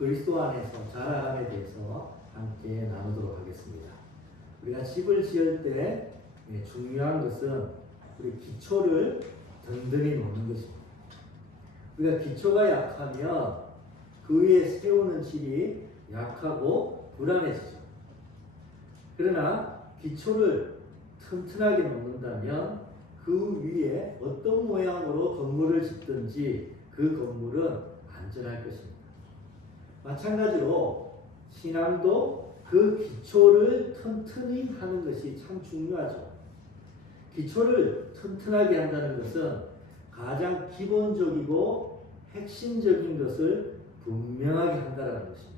그리스도 안에서 자라감에 대해서 함께 나누도록 하겠습니다. 우리가 집을 지을 때 중요한 것은 우리 기초를 든든히 놓는 것입니다. 우리가 기초가 약하면 그 위에 세우는 집이 약하고 불안해지죠. 그러나 기초를 튼튼하게 놓는다면 그 위에 어떤 모양으로 건물을 짓든지 그 건물은 안전할 것입니다. 마찬가지로 신앙도 그 기초를 튼튼히 하는 것이 참 중요하죠. 기초를 튼튼하게 한다는 것은 가장 기본적이고 핵심적인 것을 분명하게 한다는 것입니다.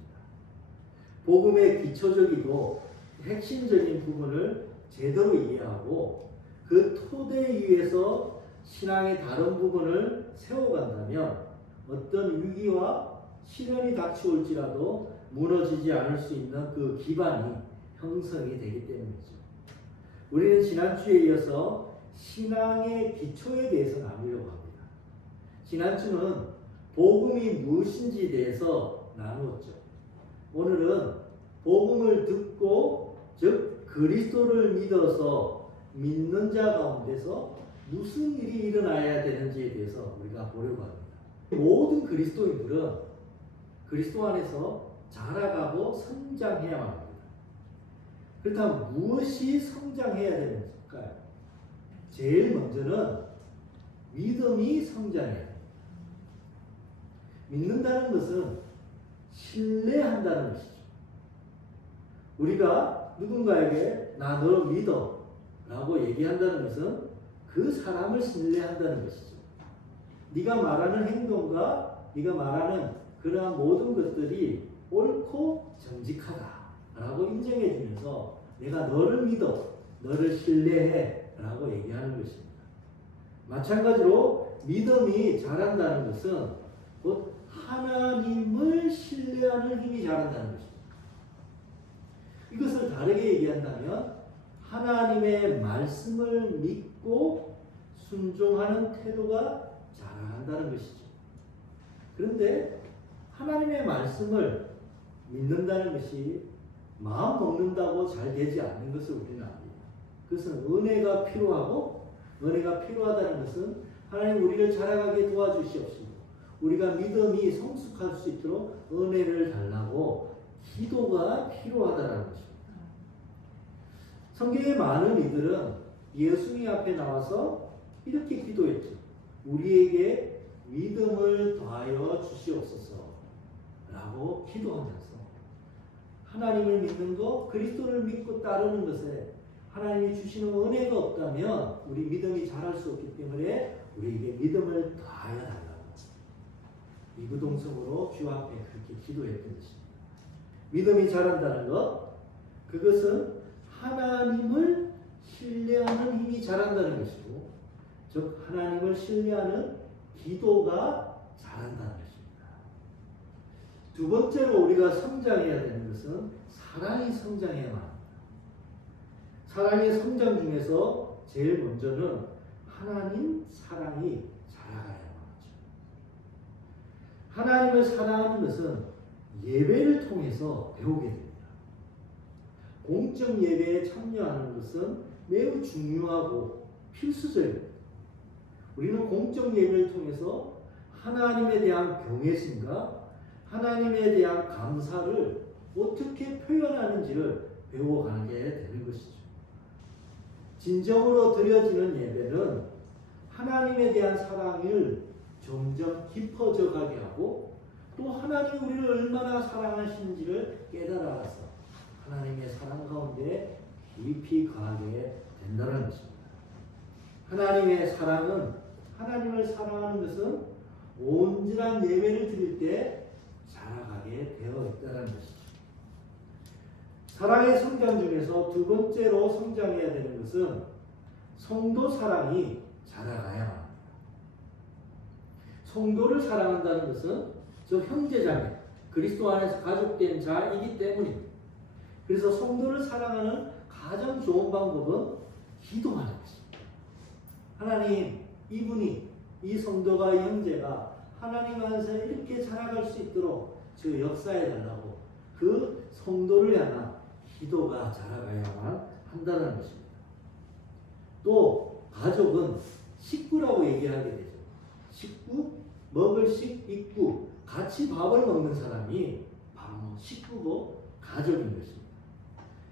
복음의 기초적이고 핵심적인 부분을 제대로 이해하고 그 토대 위에서 신앙의 다른 부분을 세워간다면 어떤 위기와 시련이 닥쳐올지라도 무너지지 않을 수 있는 그 기반이 형성이 되기 때문이죠. 우리는 지난주에 이어서 신앙의 기초에 대해서 나누려고 합니다. 지난주는 복음이 무엇인지에 대해서 나누었죠. 오늘은 복음을 듣고 즉 그리스도를 믿어서 믿는 자 가운데서 무슨 일이 일어나야 되는지에 대해서 우리가 보려고 합니다. 모든 그리스도인들은 그리스도 안에서 자라가고 성장해야만 합니다. 그렇다면 무엇이 성장해야 되는지일까요? 제일 먼저는 믿음이 성장해야 됩니다. 믿는다는 것은 신뢰한다는 것이죠. 우리가 누군가에게 나 너를 믿어 라고 얘기한다는 것은 그 사람을 신뢰한다는 것이죠. 네가 말하는 행동과 네가 말하는 그러한 모든 것들이 옳고 정직하다 라고 인정해 주면서 내가 너를 믿어, 너를 신뢰해 라고 얘기하는 것입니다. 마찬가지로 믿음이 자란다는 것은 곧 하나님을 신뢰하는 힘이 자란다는 것입니다. 이것을 다르게 얘기한다면 하나님의 말씀을 믿고 순종하는 태도가 자라난다는 것이죠. 그런데 하나님의 말씀을 믿는다는 것이 마음 먹는다고 잘 되지 않는 것을 우리는 압니다. 그것은 은혜가 필요하고 은혜가 필요하다는 것은 하나님 우리를 자라가게 도와주시옵시고 우리가 믿음이 성숙할 수 있도록 은혜를 달라고 기도가 필요하다는 것입니다. 성경의 많은 이들은 예수님 앞에 나와서 이렇게 기도했죠. 우리에게 믿음을 더하여 주시옵소서 라고 기도하면서 하나님을 믿는 것, 그리스도를 믿고 따르는 것에 하나님이 주시는 은혜가 없다면 우리 믿음이 자랄 수 없기 때문에 우리에게 믿음을 더하여 달라고 이구동성으로 주 앞에 그렇게 기도했던 것입니다. 믿음이 자란다는 것, 그것은 하나님을 신뢰하는 힘이 자란다는 것이고 즉 하나님을 신뢰하는 기도가 자란다는 것입니다. 두 번째로 우리가 성장해야 되는 것은 사랑이 성장해야만 합니다. 사랑의 성장 중에서 제일 먼저는 하나님 사랑이 자라가야만 하죠. 하나님을 사랑하는 것은 예배를 통해서 배우게 됩니다. 공적 예배에 참여하는 것은 매우 중요하고 필수적입니다. 우리는 공적 예배를 통해서 하나님에 대한 경외심과 하나님에 대한 감사를 어떻게 표현하는지를 배워가게 되는 것이죠. 진정으로 드려지는 예배는 하나님에 대한 사랑을 점점 깊어져 가게 하고 또 하나님이 우리를 얼마나 사랑하시는지를 깨달아서 하나님의 사랑 가운데 깊이 가게 된다는 것입니다. 하나님의 사랑은 하나님을 사랑하는 것은 온전한 예배를 드릴 때 자라가게 되어 있다는 것이죠. 사랑의 성장 중에서 두 번째로 성장해야 되는 것은 성도 사랑이 자라가야 합니다. 성도를 사랑한다는 것은 저 형제자매, 그리스도 안에서 가족된 자이기 때문입니다. 그래서 성도를 사랑하는 가장 좋은 방법은 기도하는 것입니다. 하나님, 이분이, 이 성도가, 이 형제가 하나님 안에서 이렇게 자라갈 수 있도록 저 역사해 달라고 그 성도를 향한 기도가 자라가야만 한다는 것입니다. 또 가족은 식구라고 얘기하게 되죠. 식구, 먹을 식, 입구, 같이 밥을 먹는 사람이 바로 식구고 가족인 것입니다.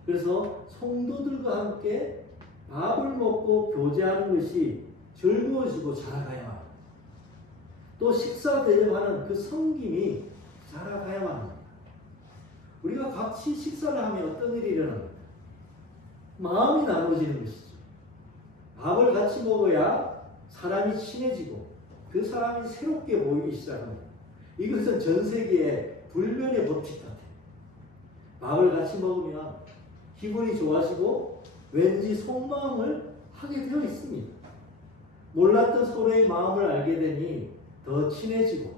그래서 성도들과 함께 밥을 먹고 교제하는 것이 즐거워지고 자라가야만 합니다. 또 식사 대접하는 그 섬김이 자라가야만 합니다. 우리가 같이 식사를 하면 어떤 일이 일어납니까? 마음이 나눠지는 것이죠. 밥을 같이 먹어야 사람이 친해지고 그 사람이 새롭게 보이기 시작합니다. 이것은 전 세계의 불변의 법칙 같아요. 밥을 같이 먹으면 기분이 좋아지고 왠지 속마음을 하게 되어 있습니다. 몰랐던 서로의 마음을 알게 되니 더 친해지고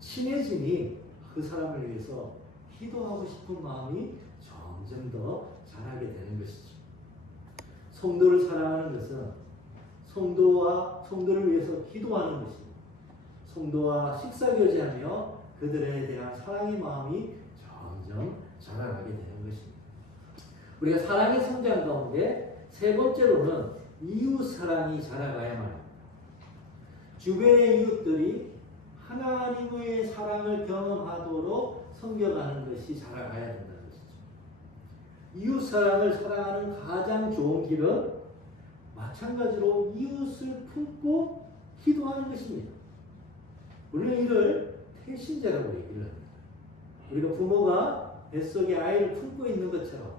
친해지니 그 사람을 위해서 기도하고 싶은 마음이 점점 더 자라게 되는 것이죠. 성도를 사랑하는 것은 성도를 위해서 기도하는 것입니다. 성도와 식사교제하며 그들에 대한 사랑의 마음이 점점 자라나게 되는 것입니다. 우리가 사랑의 성장 가운데 세 번째로는 이웃 사랑이 자라가야만 합니다. 주변의 이웃들이 하나님의 사랑을 경험하도록 섬겨가는 것이 자라가야 된다는 것이죠. 이웃 사랑을 사랑하는 가장 좋은 길은 마찬가지로 이웃을 품고 기도하는 것입니다. 우리는 이를 태신자라고 얘기를 합니다. 우리가 부모가 뱃속에 아이를 품고 있는 것처럼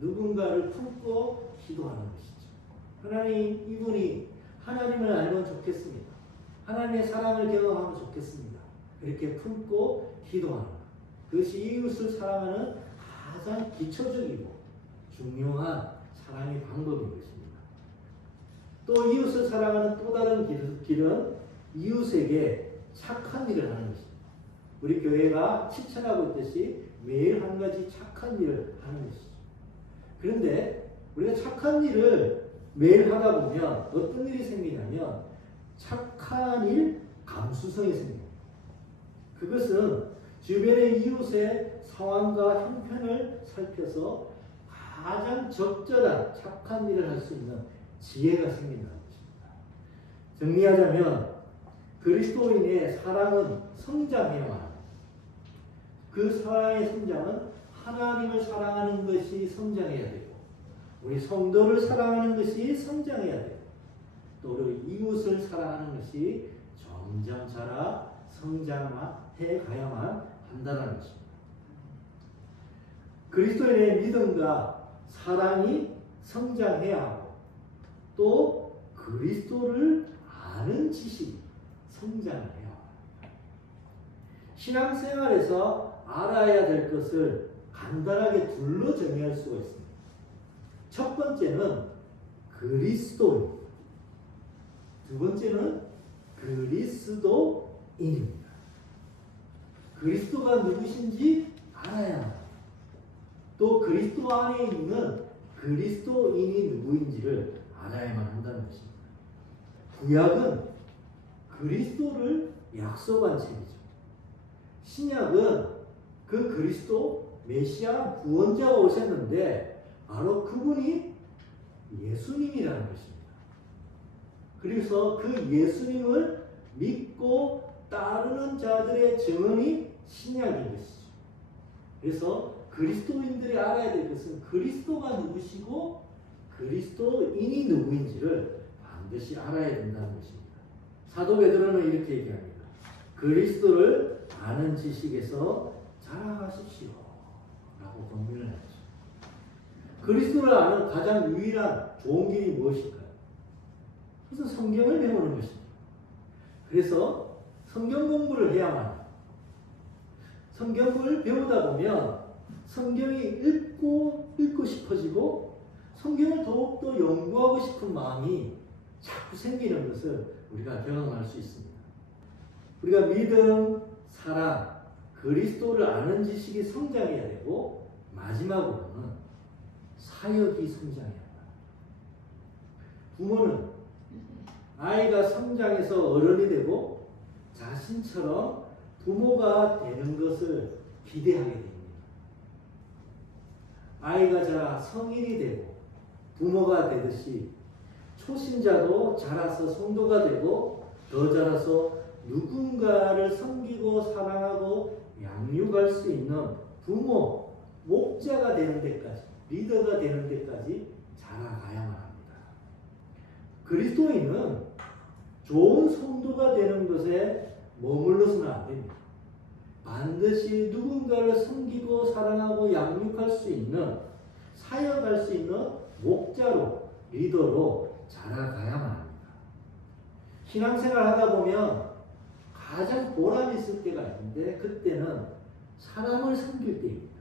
누군가를 품고 기도하는 것이죠. 하나님, 이분이 하나님을 알면 좋겠습니다. 하나님의 사랑을 경험하면 좋겠습니다. 이렇게 품고 기도하는 것. 그것이 이웃을 사랑하는 가장 기초적이고 중요한 사랑의 방법인 것입니다. 또 이웃을 사랑하는 또 다른 길은 이웃에게 착한 일을 하는 것입니다. 우리 교회가 실천하고 있듯이 매일 한 가지 착한 일을 하는 것이죠. 그런데 우리가 착한 일을 매일 하다 보면 어떤 일이 생기냐면 착한 일 감수성이 생깁니다. 그것은 주변의 이웃의 상황과 형편을 살펴서 가장 적절한 착한 일을 할 수 있는 지혜가 생긴다는 것입니다. 정리하자면 그리스도인의 사랑은 성장해야만 합니다. 그 사랑의 성장은 하나님을 사랑하는 것이 성장해야 되고 우리 성도를 사랑하는 것이 성장해야 되고 또 우리 이웃을 사랑하는 것이 점점 자라 성장해 가야만 한다는 것입니다. 그리스도인의 믿음과 사랑이 성장해야 하고 또 그리스도를 아는 지식이 성장해야 합니다. 신앙생활에서 알아야 될 것을 간단하게 둘로 정의할 수가 있습니다. 첫 번째는 그리스도입니다. 두 번째는 그리스도인입니다. 그리스도가 누구신지 알아야 합니다. 또 그리스도 안에 있는 그리스도인이 누구인지를 알아야만 한다는 것입니다. 구약은 그리스도를 약속한 책이죠. 신약은 그 그리스도 메시아 구원자가 오셨는데 바로 그분이 예수님이라는 것입니다. 그래서 그 예수님을 믿고 따르는 자들의 증언이 신약인 것이죠. 그래서 그리스도인들이 알아야 될 것은 그리스도가 누구시고 그리스도인이 누구인지를 반드시 알아야 된다는 것입니다. 사도 베드로는 이렇게 얘기합니다. 그리스도를 아는 지식에서 자라가십시오 라고 권면을 하죠. 그리스도를 아는 가장 유일한 좋은 길이 무엇일까요? 그래서 성경을 배우는 것입니다. 그래서 성경 공부를 해야만 합니다. 성경을 배우다 보면 성경이 읽고 싶어지고 성경을 더욱더 연구하고 싶은 마음이 자꾸 생기는 것을 우리가 경험할 수 있습니다. 우리가 믿음, 사랑, 그리스도를 아는 지식이 성장해야 되고 마지막으로는 사역이 성장해야 합니다. 부모는 아이가 성장해서 어른이 되고 자신처럼 부모가 되는 것을 기대하게 됩니다. 아이가 자라 성인이 되고 부모가 되듯이 초신자도 자라서 성도가 되고 더 자라서 누군가를 섬기고 사랑하고 양육할 수 있는 부모, 목자가 되는 데까지, 리더가 되는 데까지 자라가야만 합니다. 그리스도인은 좋은 성도가 되는 것에 머물러서는 안 됩니다. 반드시 누군가를 섬기고 사랑하고 양육할 수 있는, 사역할 수 있는 목자로, 리더로 자라가야만 합니다. 신앙생활 하다 보면 가장 보람 있을 때가 있는데 그때는 사람을 섬길 때입니다.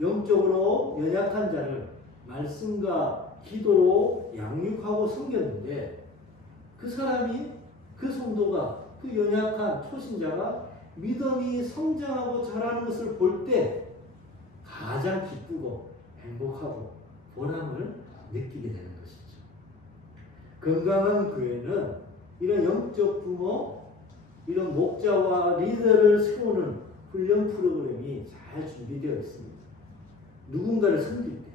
영적으로 연약한 자를 말씀과 기도로 양육하고 섬겼는데 그 사람이, 그 성도가, 그 연약한 초신자가 믿음이 성장하고 자라는 것을 볼 때 가장 기쁘고 행복하고 보람을 느끼게 되는 것이죠. 건강한 교회는 이런 영적 부모, 이런 목자와 리더를 세우는 훈련 프로그램이 잘 준비되어 있습니다. 누군가를 섬길 때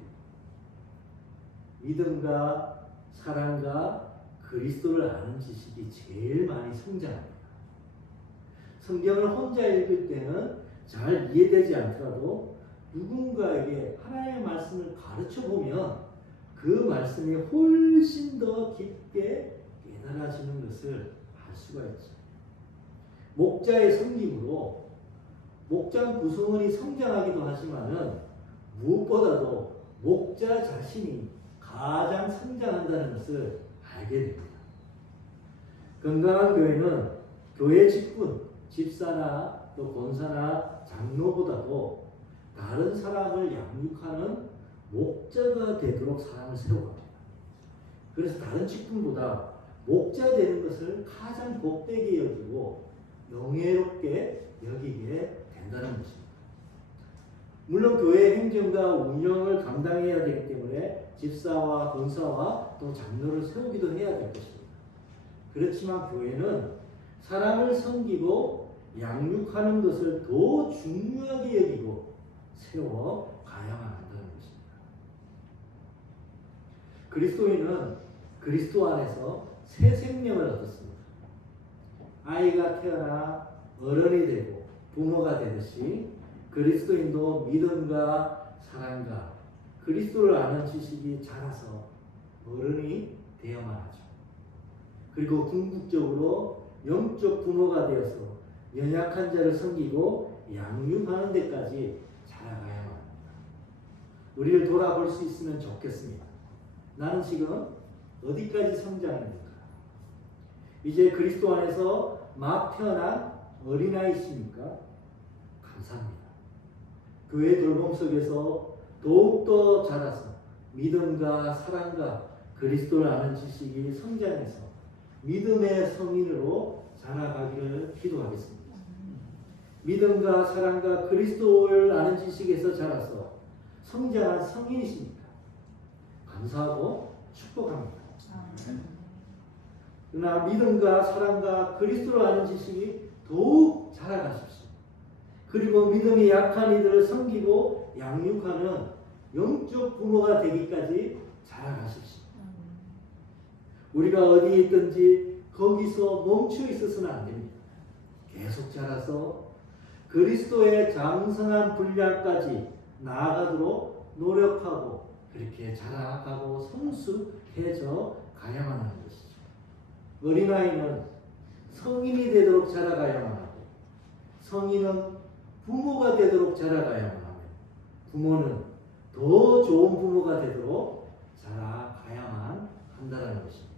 믿음과 사랑과 그리스도를 아는 지식이 제일 많이 성장합니다. 성경을 혼자 읽을 때는 잘 이해되지 않더라도 누군가에게 하나님의 말씀을 가르쳐 보면 그 말씀이 훨씬 더 깊게 깨달아지는 것을 알 수가 있죠. 목자의 섬김으로 목장 구성원이 성장하기도 하지만은 무엇보다도 목자 자신이 가장 성장한다는 것을 알게 됩니다. 건강한 교회는 교회 직분, 집사나 또 권사나 장로보다도 다른 사람을 양육하는 목자가 되도록 사람을 세워갑니다. 그래서 다른 직분보다 목자 되는 것을 가장 복되게 여기고 영예롭게 여기게 된다는 것입니다. 물론 교회 행정과 운영을 감당해야 되기 때문에 집사와 권사와 또 장로를 세우기도 해야 될 것입니다. 그렇지만 교회는 사람을 섬기고 양육하는 것을 더 중요하게 여기고 세워 가야만 한다는 것입니다. 그리스도인은 그리스도 안에서 새 생명을 얻었습니다. 아이가 태어나 어른이 되고 부모가 되듯이 그리스도인도 믿음과 사랑과 그리스도를 아는 지식이 자라서 어른이 되어야만 하죠. 그리고 궁극적으로 영적 부모가 되어서 연약한 자를 섬기고 양육하는 데까지 자라가야만 합니다. 우리를 돌아볼 수 있으면 좋겠습니다. 나는 지금 어디까지 성장했는가? 이제 그리스도 안에서 막 태어난 어린아이십니까? 감사합니다. 교회 돌봄 속에서 더욱더 자라서 믿음과 사랑과 그리스도를 아는 지식이 성장해서 믿음의 성인으로 자라가기를 기도하겠습니다. 믿음과 사랑과 그리스도를 아는 지식에서 자라서 성장한 성인이십니까? 감사하고 축복합니다. 그러나 믿음과 사랑과 그리스도를 아는 지식이 더욱 자라가십시오. 그리고 믿음이 약한 이들을 섬기고 양육하는 영적 부모가 되기까지 자라가십시오. 우리가 어디에 있든지 거기서 멈춰 있어서는 안 됩니다. 계속 자라서 그리스도의 장성한 분량까지 나아가도록 노력하고 그렇게 자라가고 성숙해져 가야만 하는 것이죠. 어린아이는 성인이 되도록 자라가야만 하고 성인은 부모가 되도록 자라가야만 하며 부모는 더 좋은 부모가 되도록 자라가야만 한다는 것입니다.